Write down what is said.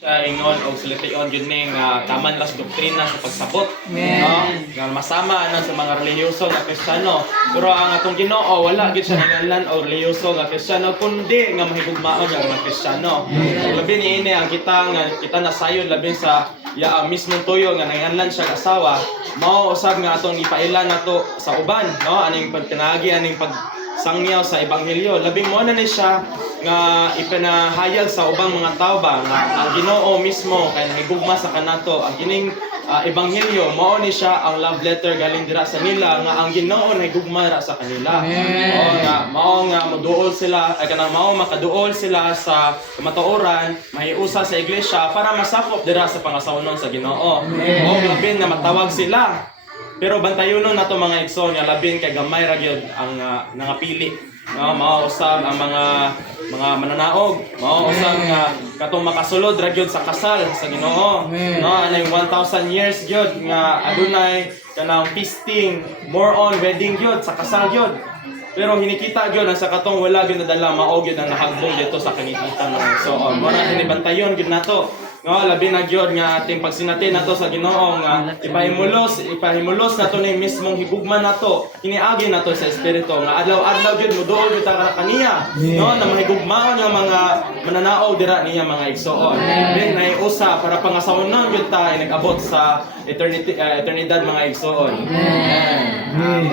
Sa ingon o silitiyon yun nga taman las doktrina sa pagsabot, no? Nga masama sa mga relihiyoso nga Kristiyano. Pero ang atong Ginoo wala gid siya nangalan o relihiyoso nga Kristiyano kundi nga mahigugmaon nga mga Kristiyano. Labi niini ang kita nasayod labi sa ang mismong tuyo nga nangalan siya asawa, mao usab nga atong ipailan nato sa uban, no? Aning pagtinagi aning pagsangyaw sa ebanghelyo. Labing mo na ni siya nga ipinahayag sa ubang mga tao ba nga ang Ginoo mismo kay nahigugma sa kanato ang kining ebanghelyo mao ni siya ang love letter galing dira sa nila nga ang Ginoo nahigugma ra sa kanila. Mao nga moduol sila ay kanang mao makaduol sila sa kamatuoran, mahiusa sa iglesia para masakop dira sa pangasawnon sa Ginoo. O labin nga matawag sila. Pero bantayonon nato mga igsoon nga labin kay gamay ra gyud ang nangapili. No, mao usab ang mga mananaog, mao usab nga katong makasulod ra gyud sa kasal sa Ginoo. No, anay 1,000 years gyud nga adunay kanang feasting, more on wedding gyud sa kasal gyud. Pero hinikita gyud ang sa katong wala gyud nadala mao gyud ang nahagbong dito sa kanikitan ng igsoon. Mo na hinibantayon gyud nato. No, labi na gyud nga ating pagsinati nato sa Ginoo nga ipahimulos nato ni mismong higugma nato kiniagi nato sa espiritu nga adlaw-adlaw gyud moduol gyud ta kaniya, no, na mahigugmaon nga mga mananao dira niya mga igsoon. Then naiusa para pangasawnon gyud ta nag-abot sa eternidad mga igsoon. Amen.